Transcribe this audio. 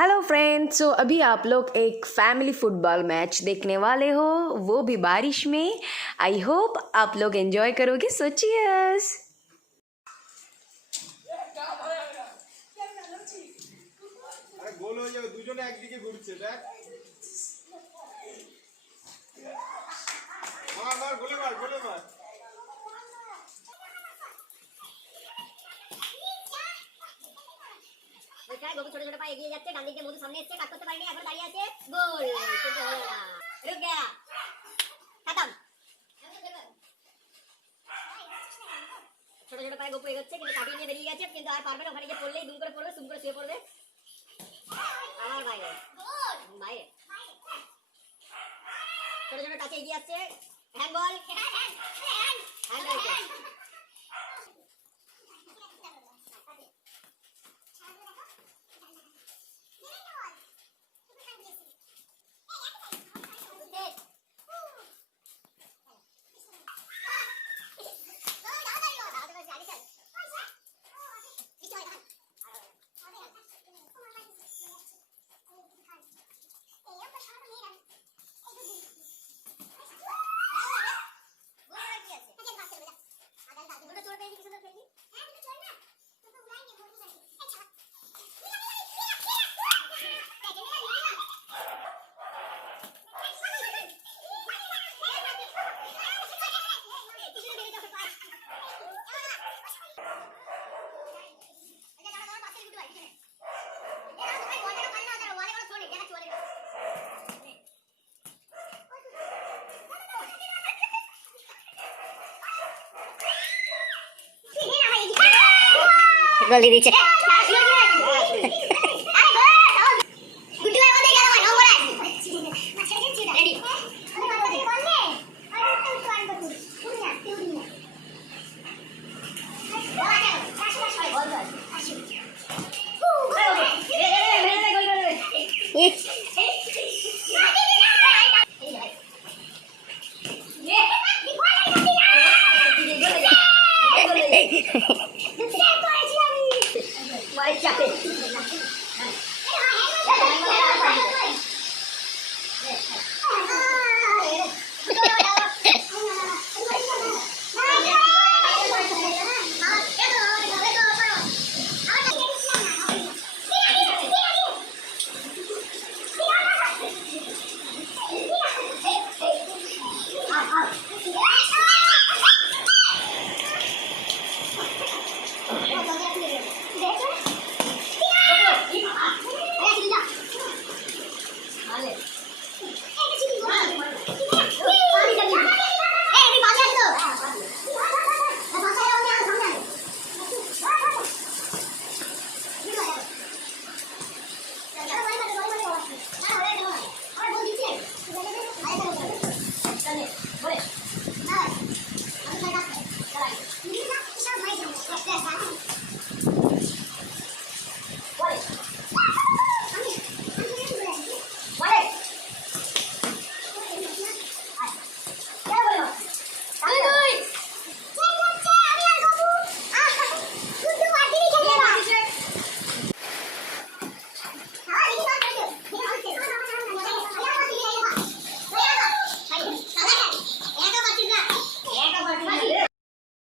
Hello friends, सो अभी आप लोग एक फैमिली फुटबॉल मैच देखने वाले हो, वो भी बारिश में। आई होप आप लोग एंजॉय करोगे। सो चीयर्स। গোল হয়ে যাবে, দুজনে একদিকে ঘুরছে। দেখ মার মার, গোলে মার, গোলে মার। गोपी छोटे छोटे पाए एগিয়ে যাচ্ছে, ডান দিক দিয়ে মধু সামনে এসেছে, কাট করতে পারেনি, এখন দাঁড়িয়ে আছে, গোল কিন্তু হলো না, রুক গয়া, খতম। ছোট ছোট পায়ে গোপু এগোচ্ছে, কিন্তু কাটিয়ে নিয়ে বেরিয়ে গেছে, কিন্তু আর পারবে না, ওখানে গিয়ে পড়লেই দুম করে পড়বে, সুম করে শুয়ে পড়বে। আমার বাইরে বাইরে ছোট ছোট টাচে এগিয়ে আসছে, হ্যান্ড বল, হ্যান্ড হয়েছে। গোল দিয়ে দিচ্ছে।